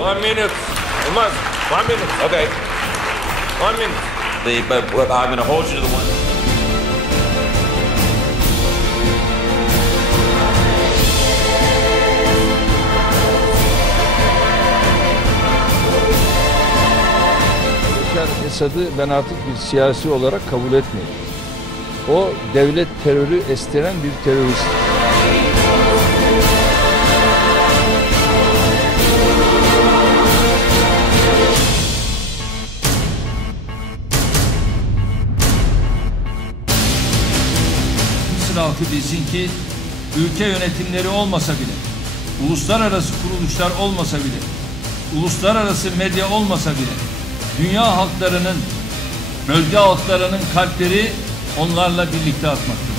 One minute. Olmaz. One minute. Okay. One minute. The, but, but I'm going to hold you to the one. Beşar Esad'ı ben artık bir siyasi olarak kabul etmiyorum. O devlet terörü estiren bir terörist. Mısır halkı bilsin ki ülke yönetimleri olmasa bile, uluslararası kuruluşlar olmasa bile, uluslararası medya olmasa bile, dünya halklarının, bölge halklarının kalpleri onlarla birlikte atmaktadır.